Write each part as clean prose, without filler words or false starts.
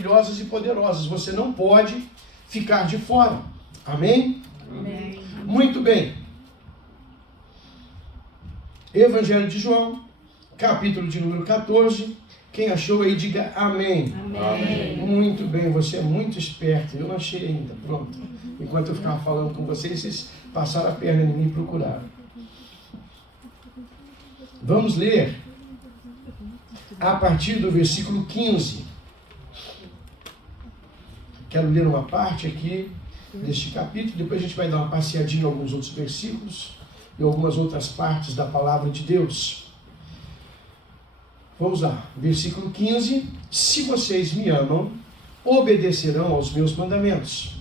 maravilhosas e poderosas. Você não pode ficar de fora. Amém? Amém. Muito bem. Evangelho de João, capítulo de número 14. Quem achou aí, diga amém. Amém. Muito bem, você é muito esperto. Eu não achei ainda, pronto. Enquanto eu ficava falando com vocês, vocês passaram a perna em mim e procuraram. Vamos ler a partir do versículo 15. Quero ler uma parte aqui deste capítulo, depois a gente vai dar uma passeadinha em alguns outros versículos e algumas outras partes da palavra de Deus. Vamos lá, versículo 15. Se vocês me amam, obedecerão aos meus mandamentos.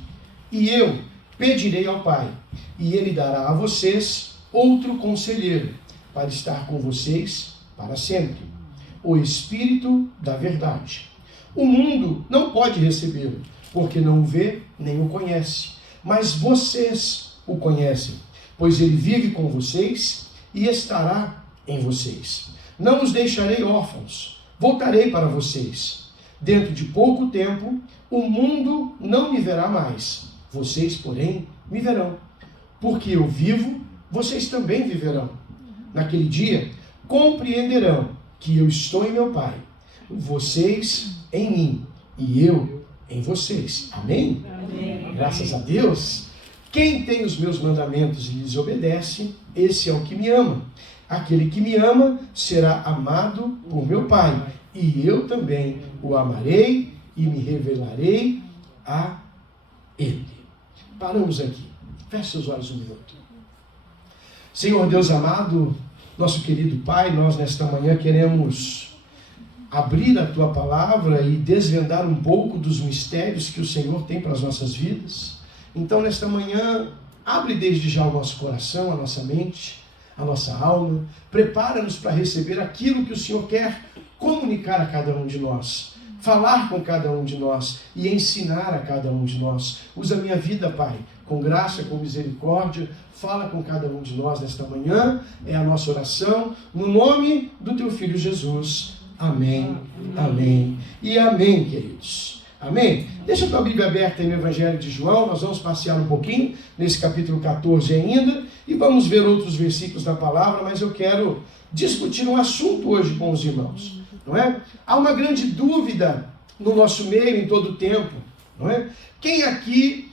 E eu pedirei ao Pai, e Ele dará a vocês outro conselheiro, para estar com vocês para sempre. O Espírito da verdade. O mundo não pode recebê-lo, porque não o vê nem o conhece. Mas vocês o conhecem, pois ele vive com vocês e estará em vocês. Não os deixarei órfãos, voltarei para vocês. Dentro de pouco tempo, o mundo não me verá mais. Vocês, porém, me verão. Porque eu vivo, vocês também viverão. Naquele dia, compreenderão que eu estou em meu Pai, vocês em mim e eu em vocês. Amém? Amém. Graças a Deus. Quem tem os meus mandamentos e lhes obedece, esse é o que me ama. Aquele que me ama será amado por meu Pai, e eu também o amarei e me revelarei a ele. Paramos aqui. Feche seus olhos um minuto. Senhor Deus amado, nosso querido Pai, nós nesta manhã queremos abrir a Tua palavra e desvendar um pouco dos mistérios que o Senhor tem para as nossas vidas. Então, nesta manhã, abre desde já o nosso coração, a nossa mente, a nossa alma. Prepara-nos para receber aquilo que o Senhor quer comunicar a cada um de nós, falar com cada um de nós e ensinar a cada um de nós. Usa a minha vida, Pai, com graça, com misericórdia. Fala com cada um de nós nesta manhã. É a nossa oração, no nome do Teu Filho Jesus. Amém, amém e amém, queridos. Amém? Deixa a tua Bíblia aberta aí no Evangelho de João. Nós vamos passear um pouquinho nesse capítulo 14 ainda e vamos ver outros versículos da palavra, mas eu quero discutir um assunto hoje com os irmãos, não é? Há uma grande dúvida no nosso meio em todo o tempo, não é? Quem aqui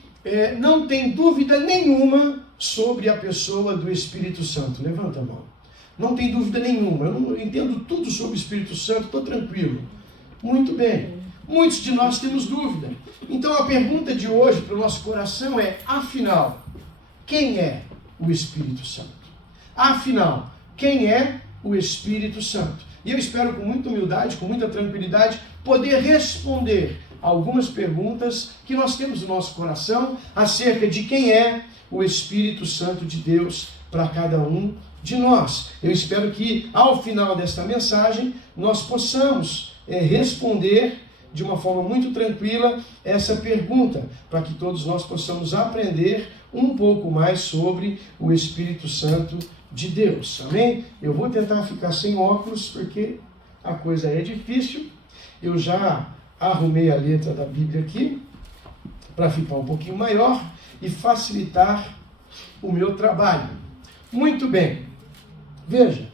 não tem dúvida nenhuma sobre a pessoa do Espírito Santo? Levanta a mão. Não tem dúvida nenhuma. Eu não entendo tudo sobre o Espírito Santo, estou tranquilo. Muito bem. Muitos de nós temos dúvida. Então a pergunta de hoje para o nosso coração é, afinal, quem é o Espírito Santo? Afinal, quem é o Espírito Santo? E eu espero com muita humildade, com muita tranquilidade, poder responder algumas perguntas que nós temos no nosso coração acerca de quem é o Espírito Santo de Deus para cada um de nós. Eu espero que ao final desta mensagem nós possamos responder de uma forma muito tranquila essa pergunta, para que todos nós possamos aprender um pouco mais sobre o Espírito Santo de Deus. Amém? Eu vou tentar ficar sem óculos porque a coisa é difícil. Eu já arrumei a letra da Bíblia aqui para ficar um pouquinho maior e facilitar o meu trabalho. Muito bem. Veja,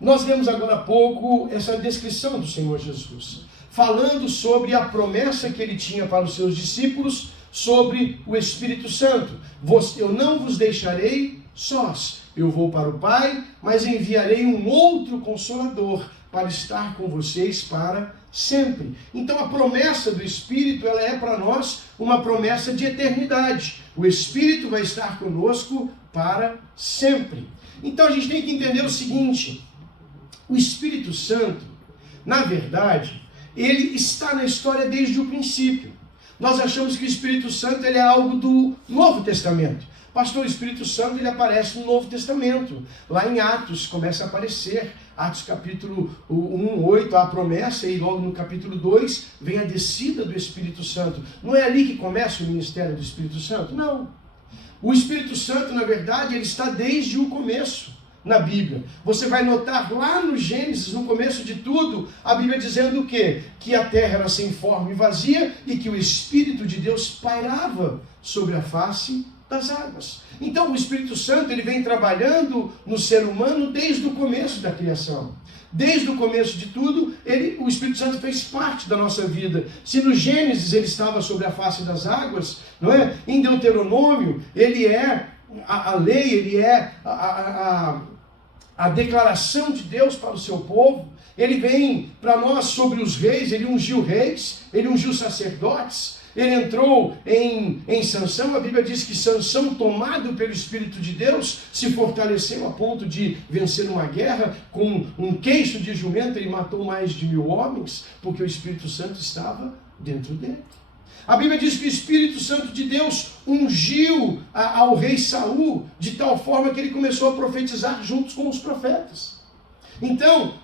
nós lemos agora há pouco essa descrição do Senhor Jesus, falando sobre a promessa que ele tinha para os seus discípulos sobre o Espírito Santo. Eu não vos deixarei sós, eu vou para o Pai, mas enviarei um outro Consolador para estar com vocês para sempre. Então a promessa do Espírito, ela é para nós uma promessa de eternidade. O Espírito vai estar conosco para sempre. Então a gente tem que entender o seguinte: o Espírito Santo, na verdade, ele está na história desde o princípio. Nós achamos que o Espírito Santo ele é algo do Novo Testamento. Pastor, o Espírito Santo ele aparece no Novo Testamento. Lá em Atos começa a aparecer. Atos capítulo 1, 8, a promessa, e logo no capítulo 2 vem a descida do Espírito Santo. Não é ali que começa o ministério do Espírito Santo? Não. O Espírito Santo, na verdade, ele está desde o começo. na Bíblia. Você vai notar lá no Gênesis, no começo de tudo, a Bíblia dizendo o quê? Que a terra era sem forma e vazia e que o Espírito de Deus pairava sobre a face das águas. Então o Espírito Santo ele vem trabalhando no ser humano desde o começo da criação. Desde o começo de tudo, o Espírito Santo fez parte da nossa vida. Se no Gênesis ele estava sobre a face das águas, não é? Em Deuteronômio ele é a lei, ele é a declaração de Deus para o seu povo. Ele vem para nós sobre os reis, ele ungiu reis, ele ungiu sacerdotes. Ele entrou em Sansão, a Bíblia diz que Sansão, tomado pelo Espírito de Deus, se fortaleceu a ponto de vencer uma guerra com um queixo de jumento, ele matou mais de 1000 homens, porque o Espírito Santo estava dentro dele. A Bíblia diz que o Espírito Santo de Deus ungiu ao rei Saul, de tal forma que ele começou a profetizar juntos com os profetas. Então,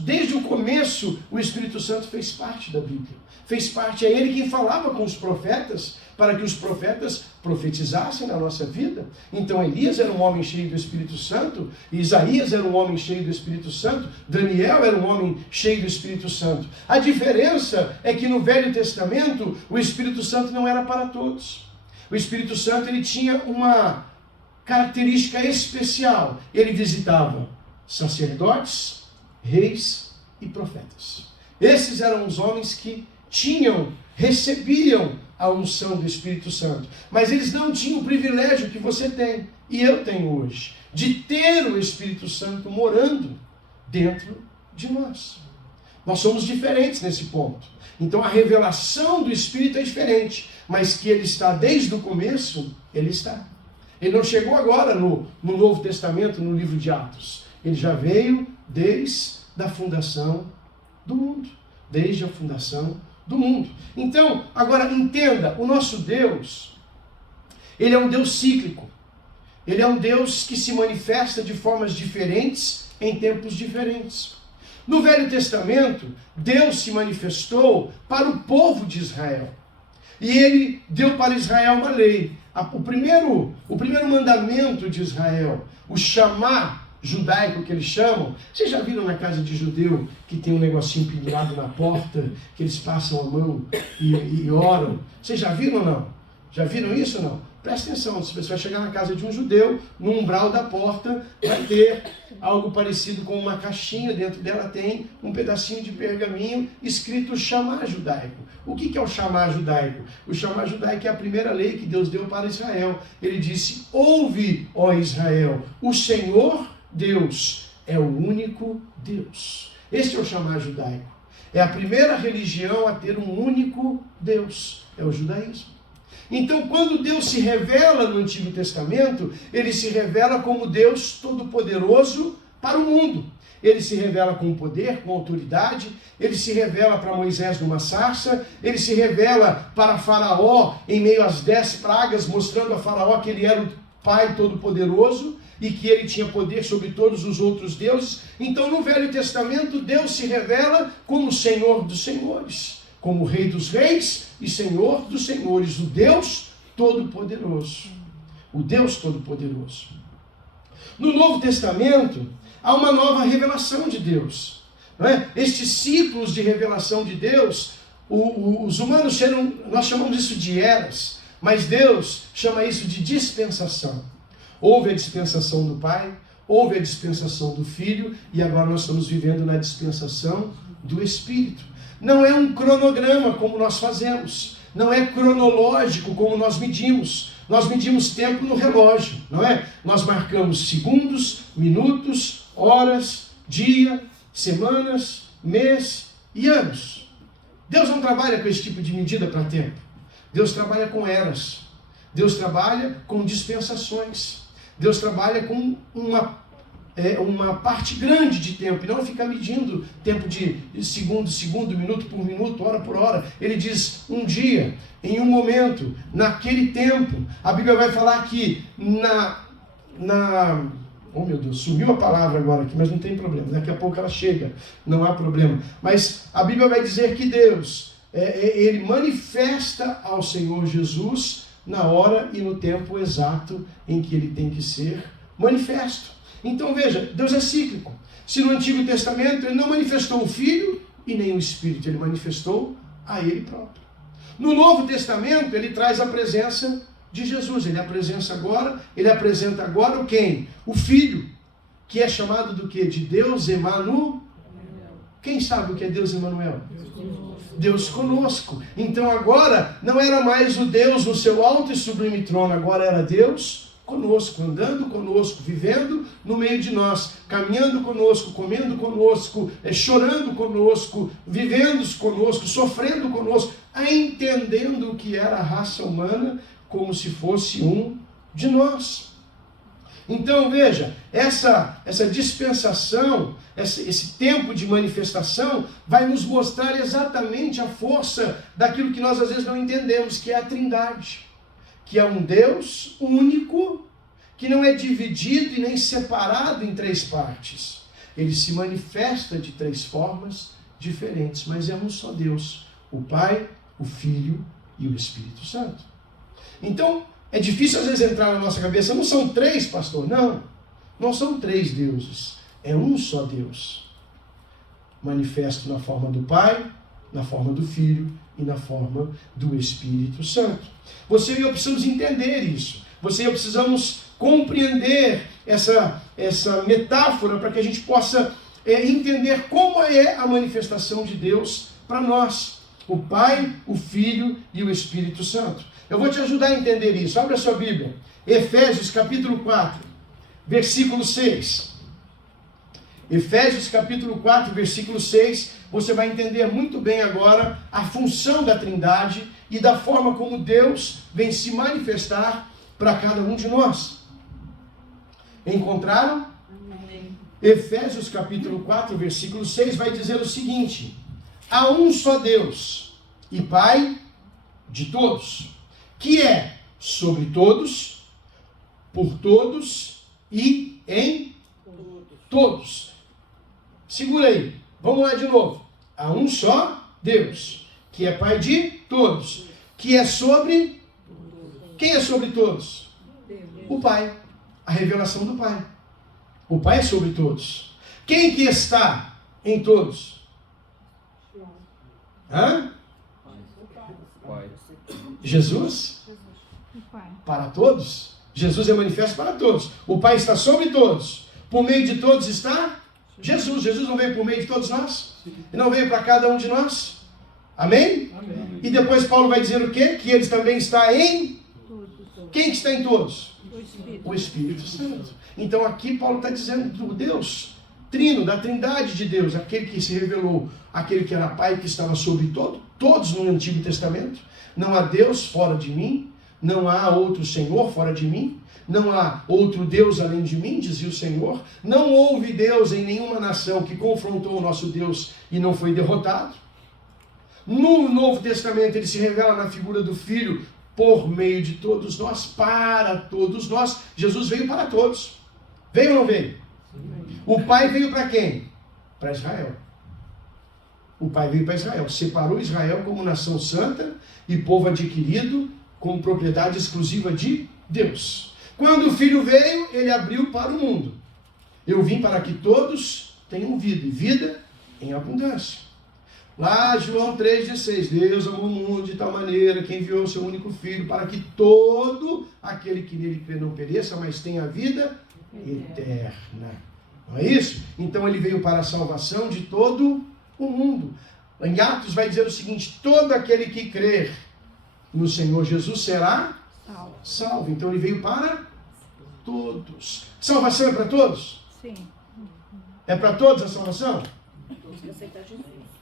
desde o começo, o Espírito Santo fez parte da Bíblia. Fez parte, é ele quem falava com os profetas, para que os profetas profetizassem na nossa vida. Então Elias era um homem cheio do Espírito Santo, Isaías era um homem cheio do Espírito Santo, Daniel era um homem cheio do Espírito Santo. A diferença é que no Velho Testamento, o Espírito Santo não era para todos. O Espírito Santo ele tinha uma característica especial. Ele visitava sacerdotes, reis e profetas. Esses eram os homens que recebiam a unção do Espírito Santo. Mas eles não tinham o privilégio que você tem, e eu tenho hoje, de ter o Espírito Santo morando dentro de nós. Nós somos diferentes nesse ponto. Então a revelação do Espírito é diferente, mas que ele está desde o começo, ele está. Ele não chegou agora no Novo Testamento, no livro de Atos. Ele já veio desde a fundação do mundo. Desde a fundação do mundo. Então, agora entenda, o nosso Deus, ele é um Deus cíclico. Ele é um Deus que se manifesta de formas diferentes em tempos diferentes. No Velho Testamento, Deus se manifestou para o povo de Israel. E ele deu para Israel uma lei. O primeiro mandamento de Israel, o chamar judaico que eles chamam. Vocês já viram na casa de judeu que tem um negocinho pendurado na porta, que eles passam a mão e oram? Vocês já viram ou não? Já viram isso ou não? Presta atenção, se você vai chegar na casa de um judeu, no umbral da porta vai ter algo parecido com uma caixinha, dentro dela tem um pedacinho de pergaminho escrito chamar judaico. O que é o chamar judaico? O chamar judaico é a primeira lei que Deus deu para Israel. Ele disse: ouve, ó Israel, o Senhor Deus é o único Deus. Este é o chamar judaico. É a primeira religião a ter um único Deus. É o judaísmo. Então, quando Deus se revela no Antigo Testamento, ele se revela como Deus Todo-Poderoso para o mundo. Ele se revela com poder, com autoridade, ele se revela para Moisés numa sarça, ele se revela para Faraó em meio às 10 pragas, mostrando a Faraó que ele era o Pai Todo-Poderoso e que ele tinha poder sobre todos os outros deuses. Então, no Velho Testamento, Deus se revela como Senhor dos Senhores, como Rei dos Reis e Senhor dos Senhores, o Deus Todo-Poderoso. O Deus Todo-Poderoso. No Novo Testamento, há uma nova revelação de Deus. Não é? Estes ciclos de revelação de Deus, os humanos nós chamamos isso de eras, mas Deus chama isso de dispensação. Houve a dispensação do Pai, houve a dispensação do Filho, e agora nós estamos vivendo na dispensação do Espírito. Não é um cronograma como nós fazemos, não é cronológico como nós medimos. Nós medimos tempo no relógio, não é? Nós marcamos segundos, minutos, horas, dia, semanas, mês e anos. Deus não trabalha com esse tipo de medida para tempo. Deus trabalha com eras. Deus trabalha com dispensações. Deus trabalha com uma parte grande de tempo, e não fica medindo tempo de segundo, minuto por minuto, hora por hora. Ele diz um dia, em um momento, naquele tempo. A Bíblia vai falar que oh meu Deus, sumiu a palavra agora aqui, mas não tem problema, daqui a pouco ela chega, não há problema. Mas a Bíblia vai dizer que Deus, ele manifesta ao Senhor Jesus na hora e no tempo exato em que ele tem que ser manifesto. Então veja, Deus é cíclico. Se no Antigo Testamento ele não manifestou o Filho e nem o Espírito, ele manifestou a ele próprio. No Novo Testamento ele traz a presença de Jesus. Ele apresenta agora o quem? O Filho, que é chamado do quê? De Deus Emanuel. Quem sabe o que é Deus Emanuel? Deus conosco. Então agora não era mais o Deus no seu alto e sublime trono, agora era Deus conosco, andando conosco, vivendo no meio de nós, caminhando conosco, comendo conosco, chorando conosco, vivendo conosco, sofrendo conosco, entendendo o que era a raça humana como se fosse um de nós. Então veja, essa dispensação, esse tempo de manifestação vai nos mostrar exatamente a força daquilo que nós às vezes não entendemos, que é a Trindade, que é um Deus único, que não é dividido e nem separado em três partes. Ele se manifesta de três formas diferentes, mas é um só Deus, o Pai, o Filho e o Espírito Santo. Então, é difícil às vezes entrar na nossa cabeça, não são três, pastor? Não são três deuses, é um só Deus, manifesto na forma do Pai, na forma do Filho e na forma do Espírito Santo. Você e eu precisamos entender isso, você e eu precisamos compreender essa metáfora para que a gente possa entender como é a manifestação de Deus para nós, o Pai, o Filho e o Espírito Santo. Eu vou te ajudar a entender isso. Abre a sua Bíblia. Efésios capítulo 4, versículo 6. Efésios capítulo 4, versículo 6. Você vai entender muito bem agora a função da Trindade e da forma como Deus vem se manifestar para cada um de nós. Encontraram? Amém. Efésios capítulo 4, versículo 6 vai dizer o seguinte: há um só Deus e Pai de todos, que é sobre todos, por todos e em todos. Segura aí, vamos lá de novo. Há um só Deus, que é Pai de todos, que é sobre... Quem é sobre todos? O Pai, a revelação do Pai. O Pai é sobre todos. Quem que está em todos? Hã? Jesus? Para todos? Jesus é manifesto para todos. O Pai está sobre todos. Por meio de todos está Jesus. Jesus não veio por meio de todos nós? Ele não veio para cada um de nós? Amém? Amém. E depois Paulo vai dizer o quê? Que ele também está em... Quem que está em todos? O Espírito Santo. Então aqui Paulo está dizendo do Deus Trino, da Trindade de Deus, aquele que se revelou, aquele que era Pai, que estava sobre todos no Antigo Testamento. Não há Deus fora de mim, não há outro Senhor fora de mim, não há outro Deus além de mim, dizia o Senhor. Não houve Deus em nenhuma nação que confrontou o nosso Deus e não foi derrotado. No Novo Testamento ele se revela na figura do Filho, por meio de todos nós, para todos nós. Jesus veio para todos. Veio ou não veio? O Pai veio para quem? Para Israel. O Pai veio para Israel, separou Israel como nação santa e povo adquirido como propriedade exclusiva de Deus. Quando o Filho veio, ele abriu para o mundo. Eu vim para que todos tenham vida, e vida em abundância. Lá, João 3,16, Deus amou o mundo de tal maneira que enviou o seu único Filho para que todo aquele que nele crê não pereça, mas tenha vida eterna. Não é isso? Então ele veio para a salvação de todo o mundo. Em Atos vai dizer o seguinte: todo aquele que crer no Senhor Jesus será salvo. Então ele veio para todos. Salvação é para todos? Sim. É para todos a salvação?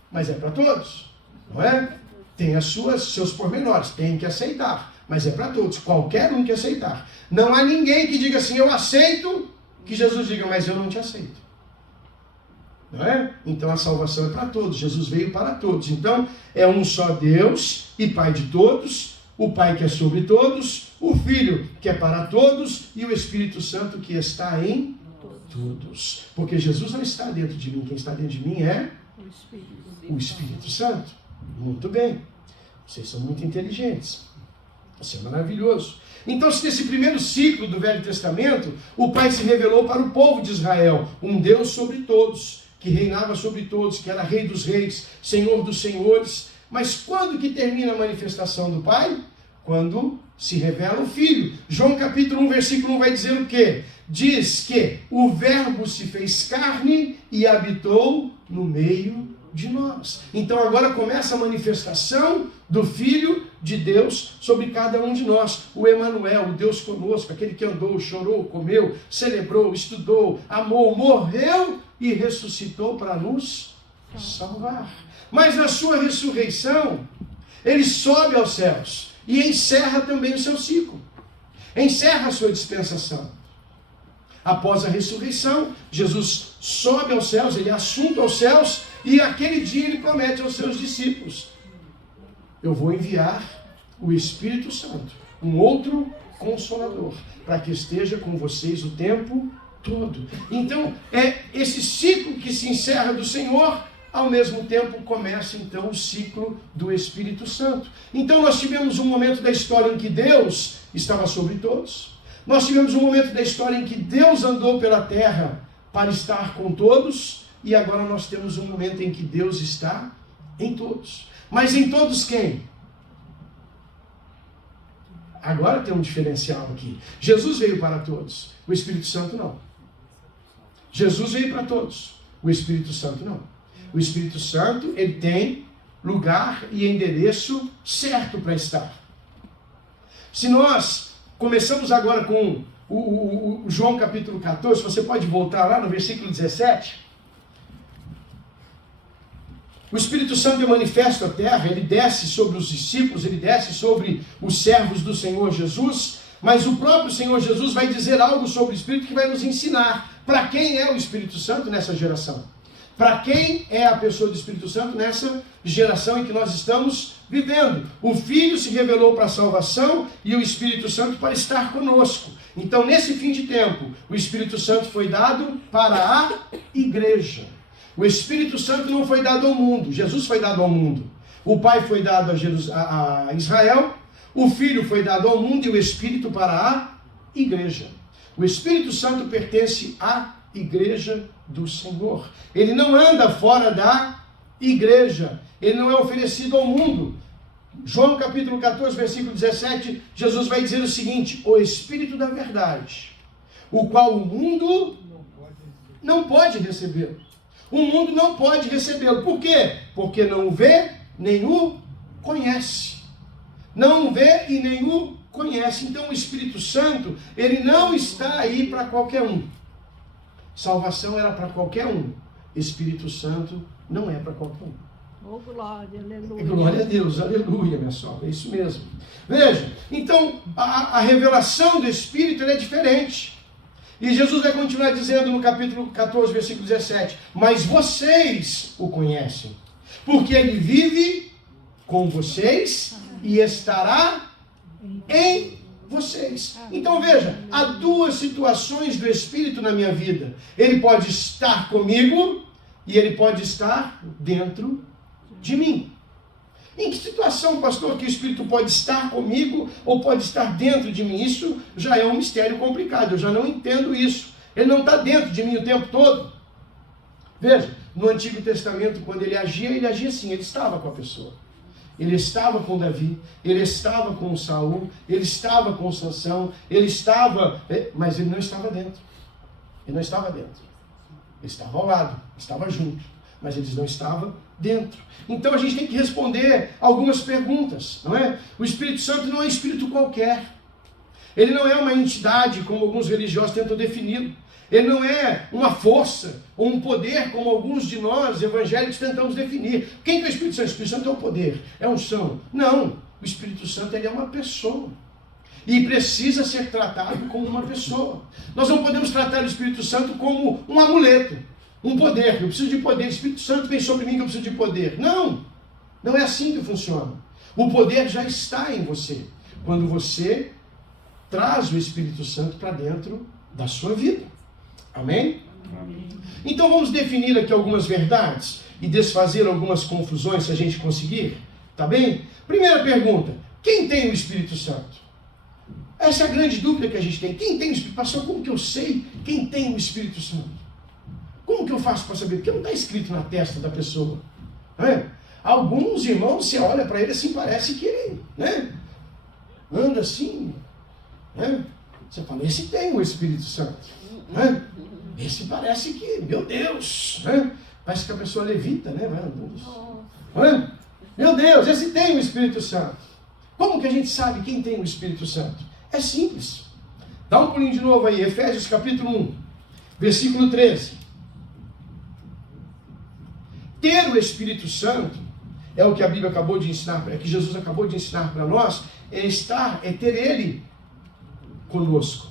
Mas é para todos, não é? Tem seus pormenores, tem que aceitar, mas é para todos, qualquer um que aceitar. Não há ninguém que diga assim: eu aceito, que Jesus diga, mas eu não te aceito. Não é? Então a salvação é para todos, Jesus veio para todos. Então é um só Deus e Pai de todos, o Pai que é sobre todos, o Filho que é para todos e o Espírito Santo que está em todos. Porque Jesus não está dentro de mim, quem está dentro de mim é o Espírito Santo. Muito bem, vocês são muito inteligentes. Isso é maravilhoso. Então, se nesse primeiro ciclo do Velho Testamento, o Pai se revelou para o povo de Israel, um Deus sobre todos, que reinava sobre todos, que era Rei dos reis, Senhor dos senhores. Mas quando que termina a manifestação do Pai? Quando se revela o Filho. João capítulo 1, versículo 1 vai dizer o quê? Diz que o Verbo se fez carne e habitou no meio de nós. Então agora começa a manifestação do Filho de Deus sobre cada um de nós. O Emanuel, o Deus conosco, aquele que andou, chorou, comeu, celebrou, estudou, amou, morreu e ressuscitou para nos salvar. Mas na sua ressurreição, ele sobe aos céus e encerra também o seu ciclo. Encerra a sua dispensação. Após a ressurreição, Jesus sobe aos céus, ele é assunto aos céus, e aquele dia ele promete aos seus discípulos: eu vou enviar o Espírito Santo, um outro Consolador, para que esteja com vocês o tempo todo. Então, é esse ciclo que se encerra do Senhor, ao mesmo tempo começa então o ciclo do Espírito Santo. Então nós tivemos um momento da história em que Deus estava sobre todos. Nós tivemos um momento da história em que Deus andou pela terra para estar com todos, e agora nós temos um momento em que Deus está em todos. Mas em todos quem? Agora tem um diferencial aqui. Jesus veio para todos, o Espírito Santo não. Jesus veio para todos, o Espírito Santo não. O Espírito Santo, ele tem lugar e endereço certo para estar. Se nós começamos agora com o João capítulo 14, você pode voltar lá no versículo 17. O Espírito Santo é manifesto à terra, ele desce sobre os discípulos, ele desce sobre os servos do Senhor Jesus, mas o próprio Senhor Jesus vai dizer algo sobre o Espírito que vai nos ensinar para quem é o Espírito Santo nessa geração. Para quem é a pessoa do Espírito Santo nessa geração em que nós estamos vivendo. O Filho se revelou para a salvação e o Espírito Santo para estar conosco. Então, nesse fim de tempo, o Espírito Santo foi dado para a igreja. O Espírito Santo não foi dado ao mundo, Jesus foi dado ao mundo. O Pai foi dado a Israel, o Filho foi dado ao mundo e o Espírito para a igreja. O Espírito Santo pertence à igreja do Senhor. Ele não anda fora da igreja. Ele não é oferecido ao mundo. João capítulo 14, versículo 17, Jesus vai dizer o seguinte: o Espírito da verdade, o qual o mundo não pode receber. O mundo não pode recebê-lo. Por quê? Porque não o vê, nem o conhece. Não o vê e nem o conhece. Então o Espírito Santo, ele não está aí para qualquer um. Salvação era para qualquer um. Espírito Santo não é para qualquer um. Oh, glória, aleluia. Glória a Deus, aleluia, minha sogra, é isso mesmo. Veja, então a revelação do Espírito é diferente. E Jesus vai continuar dizendo no capítulo 14, versículo 17: mas vocês o conhecem, porque ele vive com vocês e estará em vocês. Então veja, há duas situações do Espírito na minha vida. Ele pode estar comigo e ele pode estar dentro de mim. Em que situação, pastor, que o Espírito pode estar comigo ou pode estar dentro de mim? Isso já é um mistério complicado, eu já não entendo isso. Ele não está dentro de mim o tempo todo. Veja, no Antigo Testamento, quando ele agia assim, ele estava com a pessoa. Ele estava com Davi, ele estava com Saul, ele estava com Sansão, ele estava, mas ele não estava dentro. Ele não estava dentro. Ele estava ao lado, estava junto, mas eles não estavam dentro. Então a gente tem que responder algumas perguntas, não é? O Espírito Santo não é um espírito qualquer. Ele não é uma entidade, como alguns religiosos tentam defini-lo. Ele não é uma força ou um poder, como alguns de nós evangélicos tentamos definir. Quem que é o Espírito Santo? O Espírito Santo é o poder, é unção. Não, o Espírito Santo ele é uma pessoa. E precisa ser tratado como uma pessoa. Nós não podemos tratar o Espírito Santo como um amuleto, um poder. Eu preciso de poder, o Espírito Santo vem sobre mim que eu preciso de poder. Não, não é assim que funciona. O poder já está em você, quando você traz o Espírito Santo para dentro da sua vida. Amém? Amém? Então vamos definir aqui algumas verdades e desfazer algumas confusões se a gente conseguir. Tá bem? Primeira pergunta: Quem tem o Espírito Santo? Essa é a grande dúvida que a gente tem. Quem tem o Espírito Santo? Pastor, como que eu sei quem tem o Espírito Santo? Como que eu faço para saber? Porque não está escrito na testa da pessoa. Não é? Alguns irmãos, você olha para ele assim, parece que ele, né, anda assim, né? Você fala, esse tem o Espírito Santo, né? Esse parece que, meu Deus, né? Parece que a pessoa levita, né? Vai andando, né? Meu Deus, esse tem o Espírito Santo. Como que a gente sabe quem tem o Espírito Santo? É simples. Dá um pulinho de novo aí, Efésios capítulo 1, versículo 13. Ter o Espírito Santo é o que a Bíblia acabou de ensinar, é que Jesus acabou de ensinar para nós, é ter Ele conosco.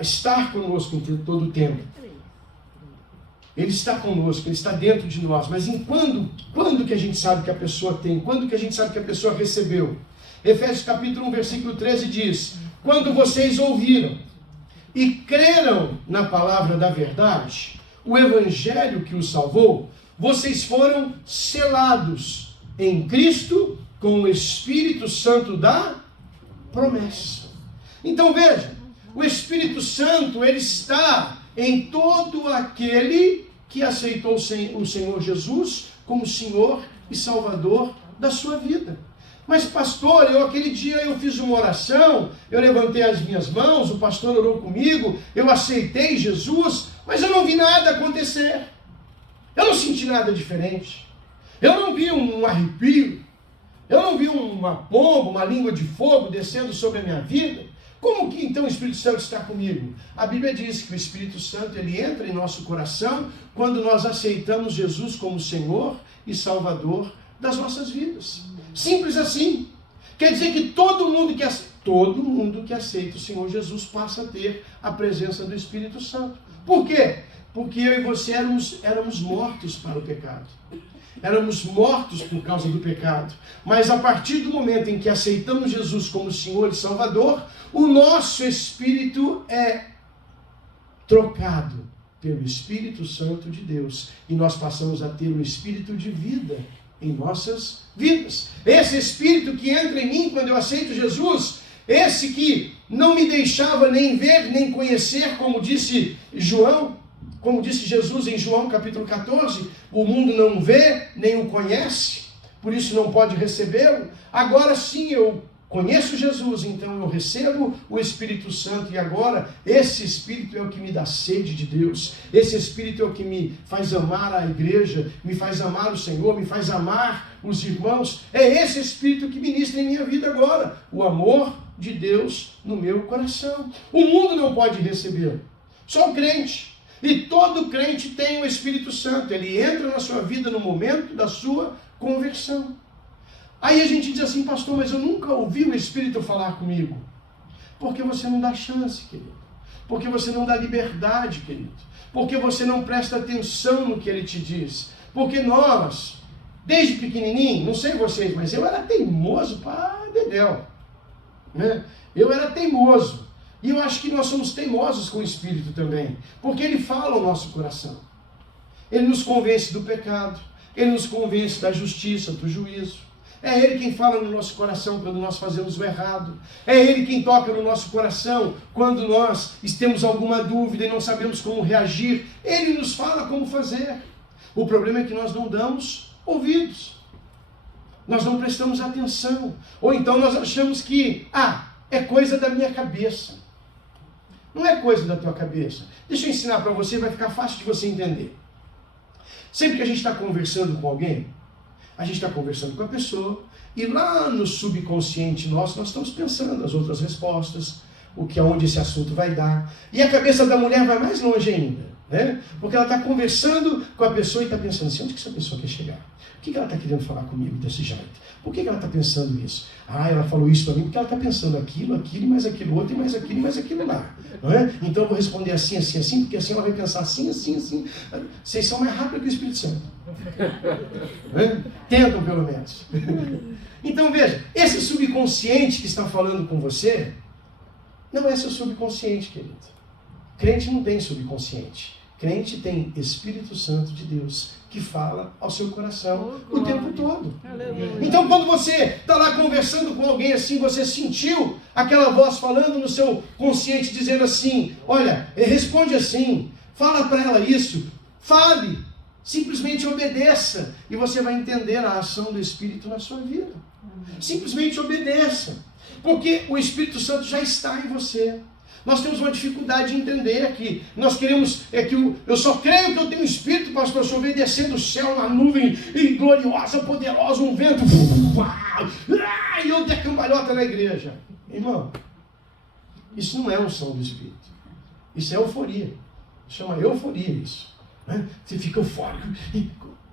Estar conosco em todo o tempo. Ele está conosco, Ele está dentro de nós. Mas quando que a gente sabe que a pessoa tem? Quando que a gente sabe que a pessoa recebeu? Efésios capítulo 1, versículo 13 diz: quando vocês ouviram e creram na palavra da verdade, o evangelho que os salvou, vocês foram selados em Cristo com o Espírito Santo da promessa. Então veja, o Espírito Santo, ele está em todo aquele que aceitou o Senhor Jesus como Senhor e Salvador da sua vida. Mas pastor, aquele dia eu fiz uma oração, eu levantei as minhas mãos, o pastor orou comigo, eu aceitei Jesus, mas eu não vi nada acontecer. Eu não senti nada diferente. Eu não vi um arrepio. Eu não vi uma pomba, uma língua de fogo descendo sobre a minha vida. Como que então o Espírito Santo está comigo? A Bíblia diz que o Espírito Santo ele entra em nosso coração quando nós aceitamos Jesus como Senhor e Salvador das nossas vidas. Simples assim. Quer dizer que todo mundo que aceita o Senhor Jesus passa a ter a presença do Espírito Santo. Por quê? Porque eu e você éramos mortos para o pecado. Éramos mortos por causa do pecado. Mas a partir do momento em que aceitamos Jesus como Senhor e Salvador, o nosso espírito é trocado pelo Espírito Santo de Deus. E nós passamos a ter o espírito de vida em nossas vidas. Esse espírito que entra em mim quando eu aceito Jesus, esse que não me deixava nem ver, nem conhecer, como disse Jesus em João capítulo 14, o mundo não vê, nem o conhece, por isso não pode recebê-lo. Agora sim eu conheço Jesus, então eu recebo o Espírito Santo, e agora esse Espírito é o que me dá sede de Deus, esse Espírito é o que me faz amar a igreja, me faz amar o Senhor, me faz amar os irmãos. É esse Espírito que ministra em minha vida agora, o amor de Deus no meu coração. O mundo não pode recebê-lo, só o crente. E todo crente tem o Espírito Santo, ele entra na sua vida no momento da sua conversão. Aí a gente diz assim, pastor, mas eu nunca ouvi o Espírito falar comigo. Porque você não dá chance, querido. Porque você não dá liberdade, querido. Porque você não presta atenção no que ele te diz. Porque nós, desde pequenininho, não sei vocês, mas eu era teimoso para dedéu. Né? Eu era teimoso. E eu acho que nós somos teimosos com o Espírito também. Porque ele fala ao nosso coração. Ele nos convence do pecado. Ele nos convence da justiça, do juízo. É Ele quem fala no nosso coração quando nós fazemos o errado. É Ele quem toca no nosso coração quando nós temos alguma dúvida e não sabemos como reagir. Ele nos fala como fazer. O problema é que nós não damos ouvidos. Nós não prestamos atenção. Ou então nós achamos que, é coisa da minha cabeça. Não é coisa da tua cabeça. Deixa eu ensinar para você, vai ficar fácil de você entender. Sempre que a gente está conversando com alguém, a gente está conversando com a pessoa, e lá no subconsciente nosso, nós estamos pensando as outras respostas, aonde esse assunto vai dar. E a cabeça da mulher vai mais longe ainda, né? Porque ela está conversando com a pessoa e está pensando assim, onde que essa pessoa quer chegar? O que ela está querendo falar comigo desse jeito? Por que ela está pensando isso? Ela falou isso para mim porque ela está pensando aquilo, e mais aquilo outro, e mais aquilo, e mais aquilo lá. Não é? Então eu vou responder assim, assim, assim, porque assim ela vai pensar assim, assim, assim. Vocês são mais rápidos que o Espírito Santo. Tentam pelo menos. Então veja, esse subconsciente que está falando com você, não é seu subconsciente, querido. Crente não tem subconsciente. Crente tem Espírito Santo de Deus que fala ao seu coração o tempo todo. Aleluia. Então, quando você está lá conversando com alguém assim, você sentiu aquela voz falando no seu consciente, dizendo assim, olha, responde assim, fala para ela isso, fale, simplesmente obedeça, e você vai entender a ação do Espírito na sua vida. Simplesmente obedeça, porque o Espírito Santo já está em você. Nós temos uma dificuldade de entender que nós queremos, eu só creio que eu tenho Espírito, pastor, se eu ver descer do céu uma nuvem gloriosa, poderosa, um vento, e eu der cambalhota na igreja. Irmão, isso não é unção do Espírito, isso é euforia, chama euforia isso, né? Você fica eufórico,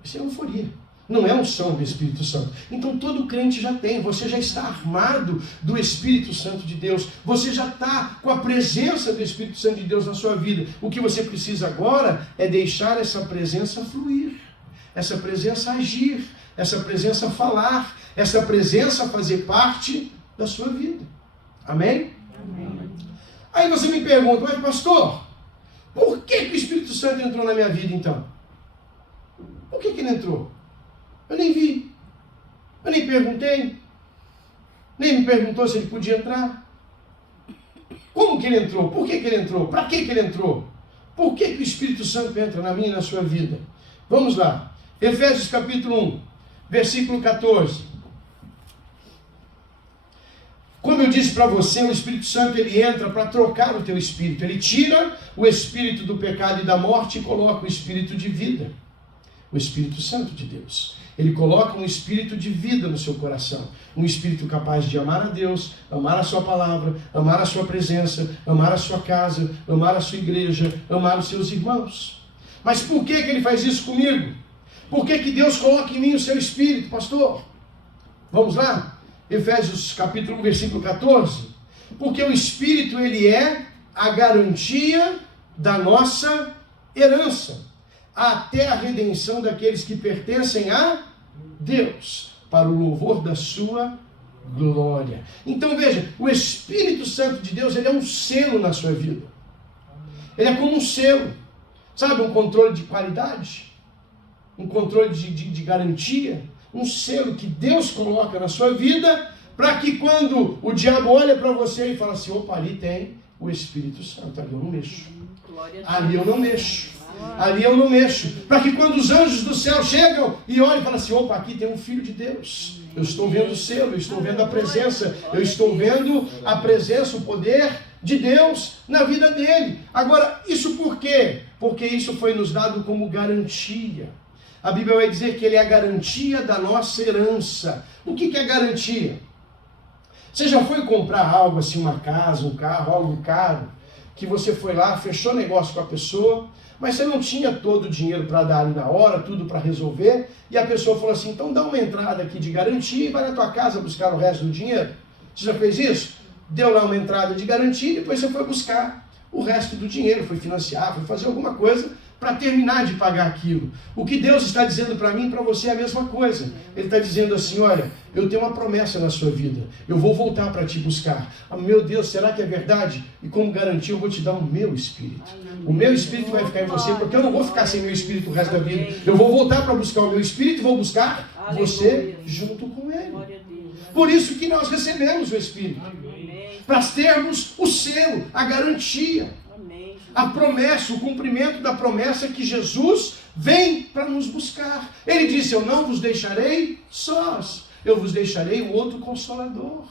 isso é euforia. Não é unção do Espírito Santo. Então todo crente já tem, você já está armado do Espírito Santo de Deus, você já está com a presença do Espírito Santo de Deus na sua vida. O que você precisa agora é deixar essa presença fluir, essa presença agir, essa presença falar, essa presença fazer parte da sua vida. Amém? Amém. Aí você me pergunta, mas pastor, por que o Espírito Santo entrou na minha vida então? Por que ele entrou? Eu nem vi, eu nem perguntei, nem me perguntou se ele podia entrar. Como que ele entrou? Por que ele entrou? Para que ele entrou? Por que o Espírito Santo entra na minha e na sua vida? Vamos lá, Efésios capítulo 1, versículo 14. Como eu disse para você, o Espírito Santo ele entra para trocar o teu espírito. Ele tira o espírito do pecado e da morte e coloca o espírito de vida. O Espírito Santo de Deus. Ele coloca um espírito de vida no seu coração. Um espírito capaz de amar a Deus, amar a sua palavra, amar a sua presença, amar a sua casa, amar a sua igreja, amar os seus irmãos. Mas por que ele faz isso comigo? Por que Deus coloca em mim o seu espírito, pastor? Vamos lá? Efésios capítulo 1, versículo 14. Porque o espírito ele é a garantia da nossa herança, até a redenção daqueles que pertencem a Deus, para o louvor da sua glória. Então veja, o Espírito Santo de Deus, ele é um selo na sua vida. Ele é como um selo, sabe, um controle de qualidade, um controle de garantia, um selo que Deus coloca na sua vida, para que quando o diabo olha para você e fala assim, opa, ali tem o Espírito Santo, ali eu não mexo, ali eu não mexo. Ali eu não mexo, para que quando os anjos do céu chegam e olham e falam assim, opa, aqui tem um filho de Deus, eu estou vendo o selo, eu estou vendo a presença, eu estou vendo a presença, o poder de Deus na vida dele. Agora, isso por quê? Porque isso foi nos dado como garantia. A Bíblia vai dizer que ele é a garantia da nossa herança. O que é garantia? Você já foi comprar algo assim, uma casa, um carro, algo caro, que você foi lá, fechou negócio com a pessoa, mas você não tinha todo o dinheiro para dar ali na hora, tudo para resolver, e a pessoa falou assim, então dá uma entrada aqui de garantia e vai na tua casa buscar o resto do dinheiro. Você já fez isso? Deu lá uma entrada de garantia e depois você foi buscar o resto do dinheiro, foi financiar, foi fazer alguma coisa para terminar de pagar aquilo. O que Deus está dizendo para mim e para você é a mesma coisa. Ele está dizendo assim, olha, eu tenho uma promessa na sua vida, eu vou voltar para te buscar. Ah, meu Deus, será que é verdade? E como garantia eu vou te dar o meu Espírito. O meu Espírito vai ficar em você, porque eu não vou ficar sem meu Espírito o resto da vida. Eu vou voltar para buscar o meu Espírito e vou buscar você junto com ele. Por isso que nós recebemos o Espírito. Para termos o selo, a garantia. A promessa, o cumprimento da promessa que Jesus vem para nos buscar. Ele disse, eu não vos deixarei sós, eu vos deixarei um outro Consolador.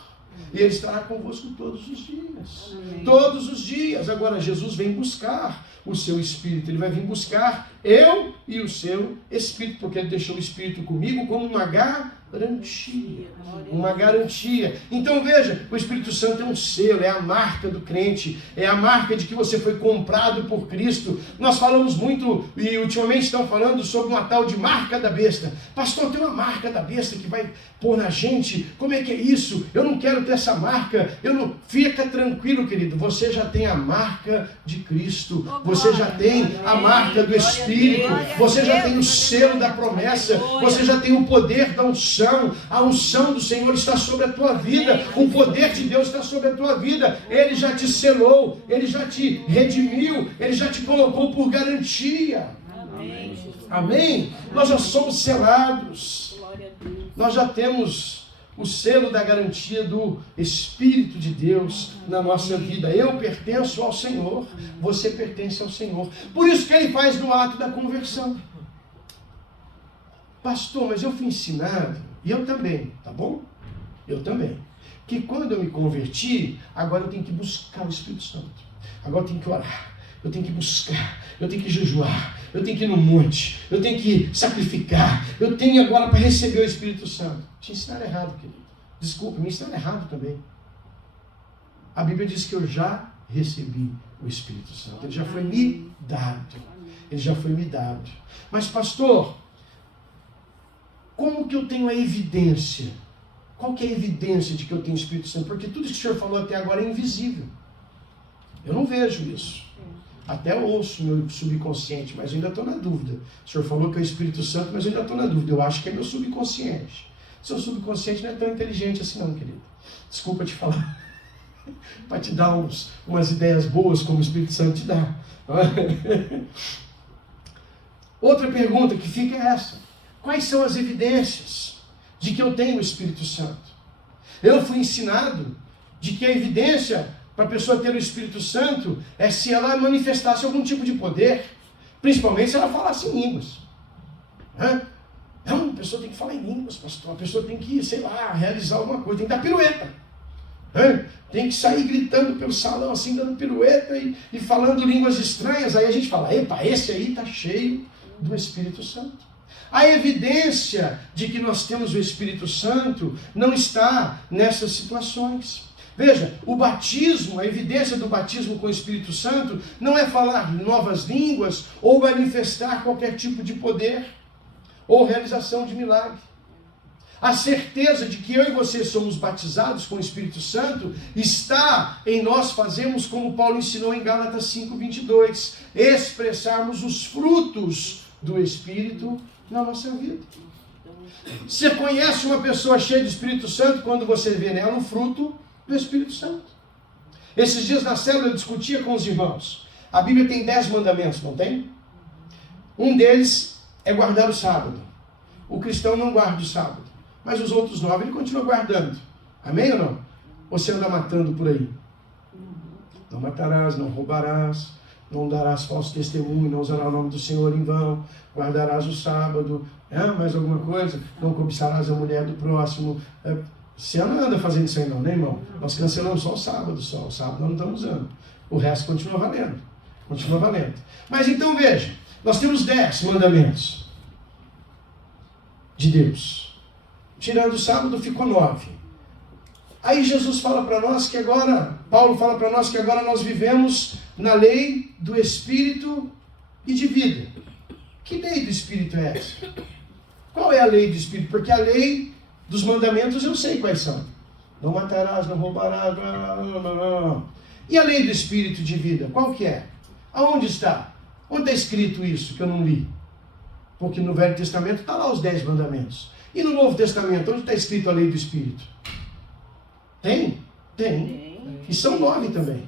E ele estará convosco todos os dias. Amém. Todos os dias. Agora Jesus vem buscar o seu Espírito. Ele vai vir buscar eu e o seu Espírito, porque ele deixou o Espírito comigo como uma garantia. Uma garantia. Então veja, o Espírito Santo é um selo, é a marca do crente, é a marca de que você foi comprado por Cristo. Nós falamos muito, e ultimamente estão falando sobre uma tal de marca da besta. Pastor, tem uma marca da besta que vai pôr na gente. Como é que é isso? Eu não quero ter essa marca. Eu não... Fica tranquilo, querido. Você já tem a marca de Cristo. Você já tem a marca do Espírito. Você já tem o selo da promessa. Você já tem o poder da unção. a unção do Senhor está sobre a tua vida, o poder de Deus está sobre a tua vida, Ele já te selou, Ele já te redimiu, Ele já te colocou por garantia. Amém. Amém? Nós já somos selados, nós já temos o selo da garantia do Espírito de Deus na nossa vida. Eu pertenço ao Senhor, você pertence ao Senhor. Por isso que Ele faz no ato da conversão. Pastor, mas eu fui ensinado, e eu também, tá bom? Eu também. Que quando eu me converti, agora eu tenho que buscar o Espírito Santo. Agora eu tenho que orar, eu tenho que buscar, eu tenho que jejuar, eu tenho que ir no monte, eu tenho que sacrificar, eu tenho agora para receber o Espírito Santo. Te ensinaram errado, querido. Desculpa, me ensinaram errado também. A Bíblia diz que eu já recebi o Espírito Santo. Ele já foi me dado. Ele já foi me dado. Mas, pastor, como que eu tenho a evidência? Qual que é a evidência de que eu tenho o Espírito Santo? Porque tudo que o senhor falou até agora é invisível. Eu não vejo isso. Até ouço o meu subconsciente, mas eu ainda estou na dúvida. O senhor falou que é o Espírito Santo, mas eu ainda estou na dúvida. Eu acho que é meu subconsciente. Seu subconsciente não é tão inteligente assim não, querido. Desculpa te falar. Para te dar umas ideias boas como o Espírito Santo te dá. Outra pergunta que fica é essa. Quais são as evidências de que eu tenho o Espírito Santo? Eu fui ensinado de que a evidência para a pessoa ter o Espírito Santo é se ela manifestasse algum tipo de poder, principalmente se ela falasse em línguas. Não, a pessoa tem que falar em línguas, pastor. A pessoa tem que, sei lá, realizar alguma coisa, tem que dar pirueta. Tem que sair gritando pelo salão, assim, dando pirueta e falando línguas estranhas. Aí a gente fala, epa, esse aí está cheio do Espírito Santo. A evidência de que nós temos o Espírito Santo não está nessas situações. Veja, o batismo, a evidência do batismo com o Espírito Santo não é falar novas línguas ou manifestar qualquer tipo de poder ou realização de milagre. A certeza de que eu e você somos batizados com o Espírito Santo está em nós fazermos como Paulo ensinou em Gálatas 5:22, expressarmos os frutos do Espírito na nossa vida. Você conhece uma pessoa cheia do Espírito Santo quando você vê nela o fruto do Espírito Santo. Esses dias na célula eu discutia com os irmãos. A Bíblia tem 10 mandamentos, não tem? Um deles é guardar o sábado. O cristão não guarda o sábado, mas os outros 9 ele continua guardando. Amém ou não? Ou você anda matando por aí? Não matarás, não roubarás, não darás falso testemunho, não usarás o nome do Senhor em vão, guardarás o sábado, mais alguma coisa? Não cobiçarás a mulher do próximo. Você não anda fazendo isso aí não, né, irmão? Nós cancelamos só o sábado, o sábado nós não estamos usando. O resto continua valendo. Continua valendo. Mas então veja, nós temos 10 mandamentos de Deus. Tirando o sábado ficou 9. Aí Jesus fala para nós que agora, Paulo fala para nós que agora nós vivemos na lei do Espírito e de vida. Que lei do Espírito é essa? Qual é a lei do Espírito? Porque a lei dos mandamentos eu sei quais são. Não matarás, não roubarás, não. E a lei do Espírito de vida, qual que é? Aonde está? Onde está escrito isso que eu não li? Porque no Velho Testamento está lá os 10 mandamentos. E no Novo Testamento, onde está escrito a lei do Espírito? Tem? Tem. E são 9 também.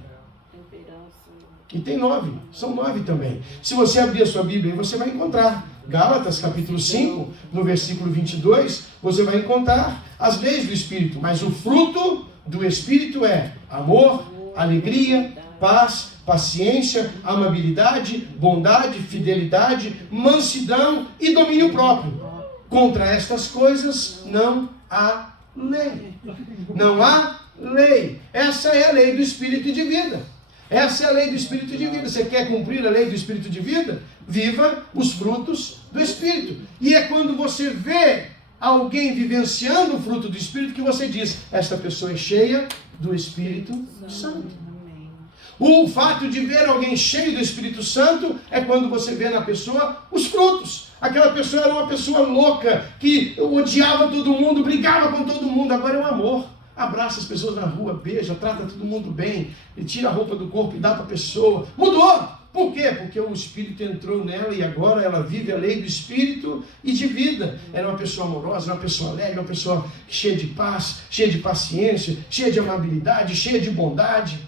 E tem 9. São 9 também. Se você abrir a sua Bíblia, você vai encontrar. Gálatas, capítulo 5, no versículo 22, você vai encontrar as leis do Espírito. Mas o fruto do Espírito é amor, alegria, paz, paciência, amabilidade, bondade, fidelidade, mansidão e domínio próprio. Contra estas coisas não há lei. Não há lei. Essa é a lei do Espírito de vida. Essa é a lei do Espírito de vida. Você quer cumprir a lei do Espírito de vida? Viva os frutos do Espírito. E é quando você vê alguém vivenciando o fruto do Espírito que você diz, esta pessoa é cheia do Espírito Santo. O fato de ver alguém cheio do Espírito Santo é quando você vê na pessoa os frutos. Aquela pessoa era uma pessoa louca, que odiava todo mundo, brigava com todo mundo, agora é um amor. Abraça as pessoas na rua, beija, trata todo mundo bem, ele tira a roupa do corpo e dá para a pessoa. Mudou! Por quê? Porque o Espírito entrou nela e agora ela vive a lei do Espírito e de vida. Ela é uma pessoa amorosa, uma pessoa alegre, uma pessoa cheia de paz, cheia de paciência, cheia de amabilidade, cheia de bondade,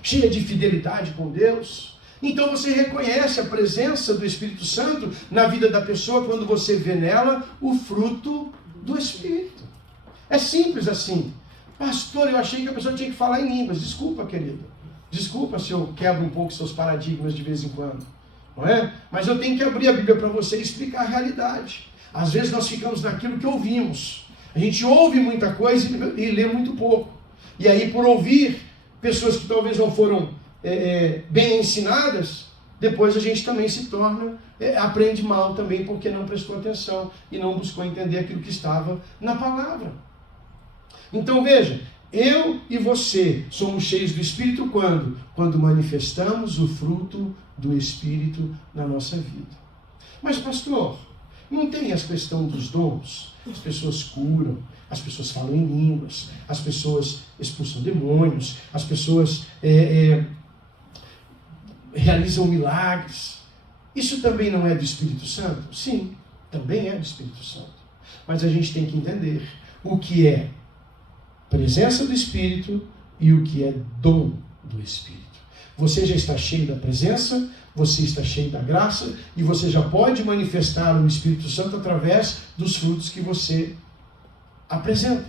cheia de fidelidade com Deus. Então você reconhece a presença do Espírito Santo na vida da pessoa quando você vê nela o fruto do Espírito. É simples assim. Pastor, eu achei que a pessoa tinha que falar em línguas. Desculpa, querido. Desculpa se eu quebro um pouco seus paradigmas de vez em quando. Não é? Mas eu tenho que abrir a Bíblia para você e explicar a realidade. Às vezes nós ficamos naquilo que ouvimos. A gente ouve muita coisa e lê muito pouco. E aí, por ouvir pessoas que talvez não foram bem ensinadas, depois a gente também se torna, aprende mal também, porque não prestou atenção e não buscou entender aquilo que estava na palavra. Então veja, eu e você somos cheios do Espírito quando? Quando manifestamos o fruto do Espírito na nossa vida. Mas pastor, não tem essa questão dos dons? As pessoas curam, as pessoas falam em línguas, as pessoas expulsam demônios, as pessoas realizam milagres. Isso também não é do Espírito Santo? Sim, também é do Espírito Santo. Mas a gente tem que entender o que é presença do Espírito e o que é dom do Espírito. Você já está cheio da presença, você está cheio da graça e você já pode manifestar o Espírito Santo através dos frutos que você apresenta.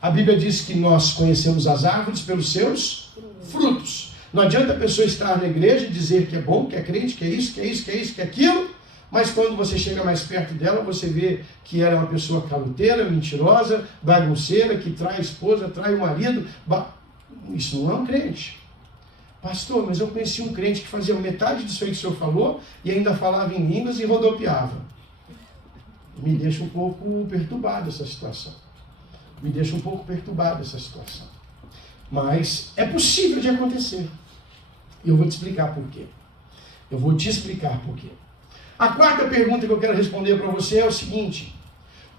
A Bíblia diz que nós conhecemos as árvores pelos seus frutos. Não adianta a pessoa estar na igreja e dizer que é bom, que é crente, que é isso, que é isso, que é isso, que é aquilo, mas quando você chega mais perto dela, você vê que ela é uma pessoa caloteira, mentirosa, bagunceira, que trai a esposa, trai o marido. Isso não é um crente. Pastor, mas eu conheci um crente que fazia metade disso aí que o senhor falou e ainda falava em línguas e rodopiava. Me deixa um pouco perturbado essa situação. Me deixa um pouco perturbado essa situação. Mas é possível de acontecer. E eu vou te explicar por quê. Eu vou te explicar por quê. A quarta pergunta que eu quero responder para você é o seguinte: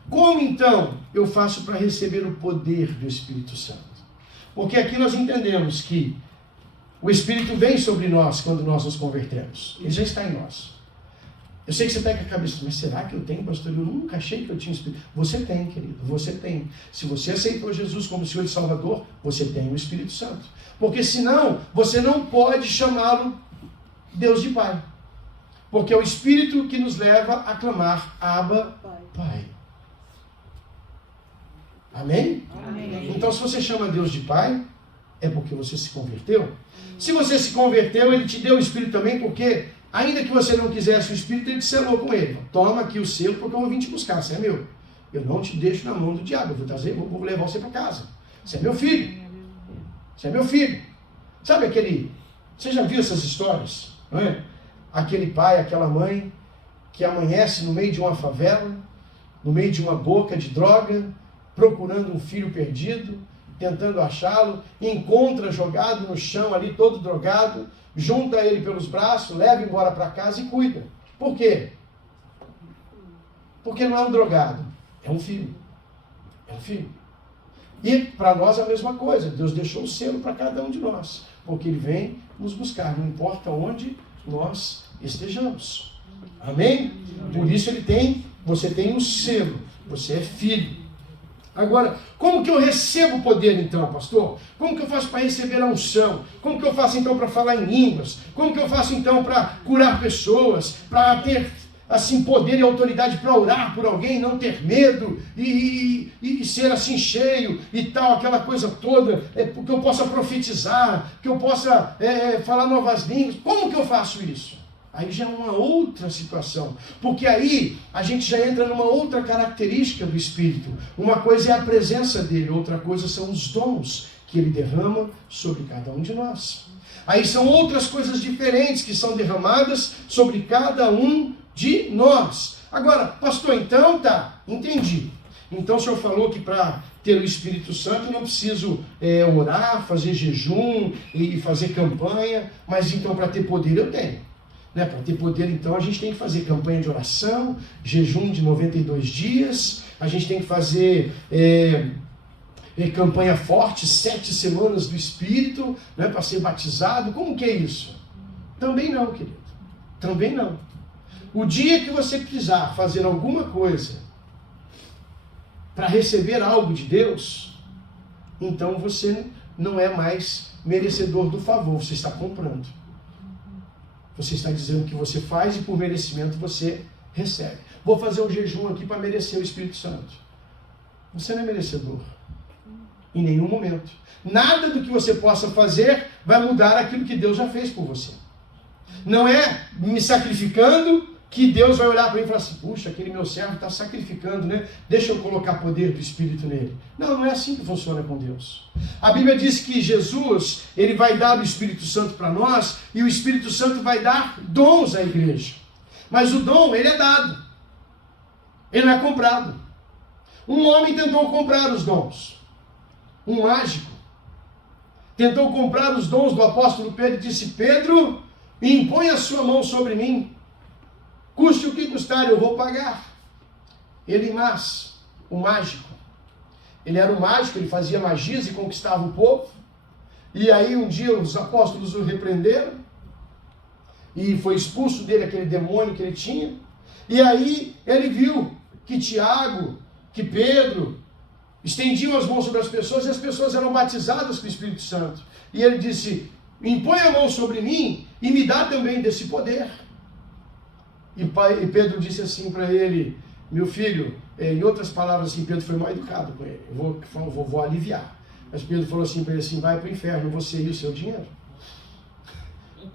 como então eu faço para receber o poder do Espírito Santo? Porque aqui nós entendemos que o Espírito vem sobre nós quando nós nos convertemos. Ele já está em nós. Eu sei que você pega a cabeça, mas será que eu tenho, pastor? Eu nunca achei que eu tinha Espírito. Você tem, querido, você tem. Se você aceitou Jesus como Senhor e Salvador, você tem o Espírito Santo. Porque senão, você não pode chamá-lo Deus de Pai. Porque é o Espírito que nos leva a clamar Abba, Pai. Amém? Amém? Então, se você chama Deus de Pai, é porque você se converteu. Se você se converteu, Ele te deu o Espírito também, porque ainda que você não quisesse o Espírito, Ele te selou com Ele. Toma aqui o selo, porque eu vou vir te buscar, você é meu. Eu não te deixo na mão do diabo, vou levar você para casa. Você é meu filho. Você é meu filho. Sabe aquele... Você já viu essas histórias? Não é? Aquele pai, aquela mãe que amanhece no meio de uma favela, no meio de uma boca de droga, procurando um filho perdido, tentando achá-lo, encontra jogado no chão ali, todo drogado, junta ele pelos braços, leva embora para casa e cuida. Por quê? Porque não é um drogado, é um filho. É um filho. E para nós é a mesma coisa. Deus deixou o selo para cada um de nós, porque Ele vem nos buscar, não importa onde nós estejamos. Amém? Por isso você tem um selo, você é filho. Agora, como que eu recebo o poder então, pastor? Como que eu faço para receber a unção? Como que eu faço então para falar em línguas? Como que eu faço então para curar pessoas? Para ter assim poder e autoridade para orar por alguém, não ter medo e ser assim cheio e tal, aquela coisa toda, que eu possa profetizar, que eu possa falar novas línguas. Como que eu faço isso? Aí já é uma outra situação, porque aí a gente já entra numa outra característica do Espírito. Uma coisa é a presença dele, outra coisa são os dons que ele derrama sobre cada um de nós. Aí são outras coisas diferentes que são derramadas sobre cada um de nós. Agora, pastor, então tá, entendi. Então o senhor falou que para ter o Espírito Santo eu não preciso orar, fazer jejum e fazer campanha, mas então para ter poder eu tenho. Para ter poder, então, a gente tem que fazer campanha de oração, jejum de 92 dias, a gente tem que fazer campanha forte, 7 semanas do Espírito, para ser batizado. Como que é isso? Também não, querido. Também não. O dia que você precisar fazer alguma coisa para receber algo de Deus, então você não é mais merecedor do favor, você está comprando. Você está dizendo que você faz e por merecimento você recebe. Vou fazer um jejum aqui para merecer o Espírito Santo. Você não é merecedor. Em nenhum momento. Nada do que você possa fazer vai mudar aquilo que Deus já fez por você. Não é me sacrificando que Deus vai olhar para mim e falar assim, puxa, aquele meu servo está sacrificando, né? Deixa eu colocar poder do Espírito nele. Não, não é assim que funciona com Deus. A Bíblia diz que Jesus, ele vai dar o Espírito Santo para nós e o Espírito Santo vai dar dons à igreja. Mas o dom, ele é dado. Ele não é comprado. Um homem tentou comprar os dons. Um mágico tentou comprar os dons do apóstolo Pedro e disse, Pedro, impõe a sua mão sobre mim. Custe o que custar, eu vou pagar. Elimas, o mágico. Ele era um mágico, ele fazia magias e conquistava o povo. E aí um dia os apóstolos o repreenderam. E foi expulso dele aquele demônio que ele tinha. E aí ele viu que Tiago, que Pedro estendiam as mãos sobre as pessoas e as pessoas eram batizadas com o Espírito Santo. E ele disse, impõe a mão sobre mim e me dá também desse poder. E Pedro disse assim para ele, meu filho, em outras palavras assim, Pedro foi mal educado com ele, vou aliviar. Mas Pedro falou assim para ele assim, vai para o inferno você e o seu dinheiro.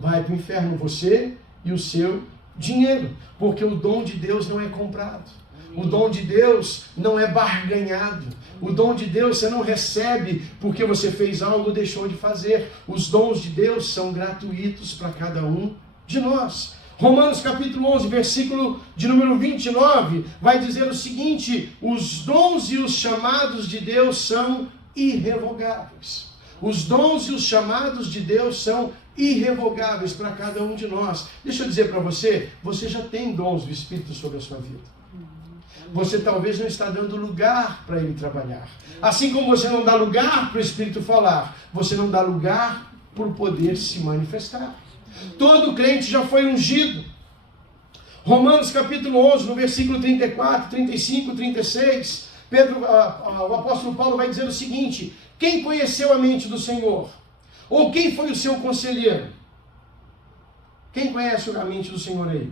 Vai para o inferno você e o seu dinheiro, porque o dom de Deus não é comprado. O dom de Deus não é barganhado. O dom de Deus você não recebe porque você fez algo ou deixou de fazer. Os dons de Deus são gratuitos para cada um de nós. Romanos capítulo 11, versículo de número 29, vai dizer o seguinte, os dons e os chamados de Deus são irrevogáveis. Os dons e os chamados de Deus são irrevogáveis para cada um de nós. Deixa eu dizer para você, você já tem dons do Espírito sobre a sua vida. Você talvez não está dando lugar para ele trabalhar. Assim como você não dá lugar para o Espírito falar, você não dá lugar para o poder se manifestar. Todo crente já foi ungido. Romanos capítulo 11, no versículo 34, 35, 36, o apóstolo Paulo vai dizer o seguinte, quem conheceu a mente do Senhor? Ou quem foi o seu conselheiro? Quem conhece a mente do Senhor aí?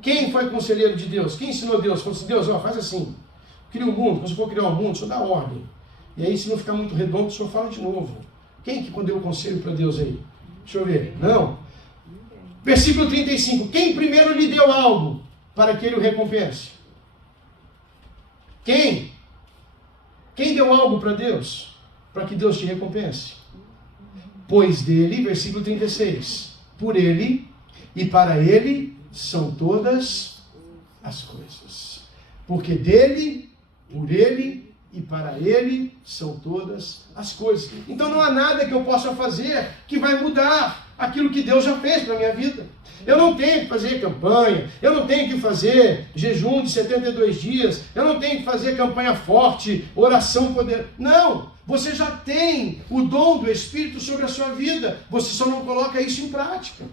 Quem foi conselheiro de Deus? Quem ensinou Deus? Falou assim, Deus, faz assim, cria o mundo, quando você for criar o mundo, o Senhor dá ordem. E aí se não ficar muito redondo, o Senhor fala de novo. Quem que deu o conselho para Deus aí? Deixa eu ver. Não. Versículo 35. Quem primeiro lhe deu algo para que ele o recompense? Quem? Quem deu algo para Deus? Para que Deus te recompense? Pois dele, versículo 36. Por ele e para ele são todas as coisas. Porque dele, por ele e para ele são todas as coisas. Então não há nada que eu possa fazer que vai mudar aquilo que Deus já fez para a minha vida. Eu não tenho que fazer campanha, eu não tenho que fazer jejum de 72 dias, eu não tenho que fazer campanha forte, oração poderosa. Não! Você já tem o dom do Espírito sobre a sua vida, você só não coloca isso em prática.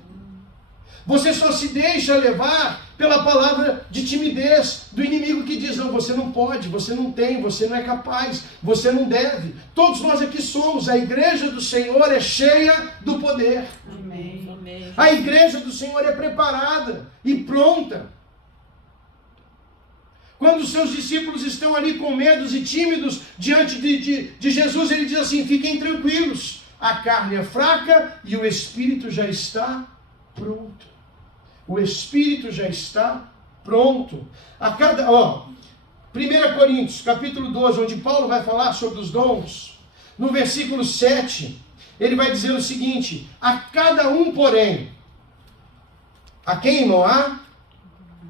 Você só se deixa levar pela palavra de timidez do inimigo que diz, não, você não pode, você não tem, você não é capaz, você não deve. Todos nós aqui somos, a igreja do Senhor é cheia do poder. Amém. Amém. A igreja do Senhor é preparada e pronta. Quando os seus discípulos estão ali com medos e tímidos diante de Jesus, ele diz assim, fiquem tranquilos, a carne é fraca e o Espírito já está pronto. O Espírito já está pronto. 1 Coríntios, capítulo 12, onde Paulo vai falar sobre os dons, no versículo 7, ele vai dizer o seguinte, a cada um, porém, a quem, irmão? A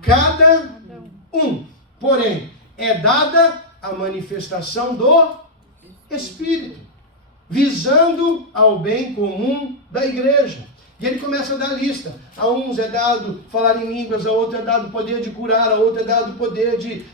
cada um, porém, é dada a manifestação do Espírito, visando ao bem comum da igreja. E ele começa a dar lista. A uns é dado falar em línguas, a outro é dado poder de curar, a outro é dado poder de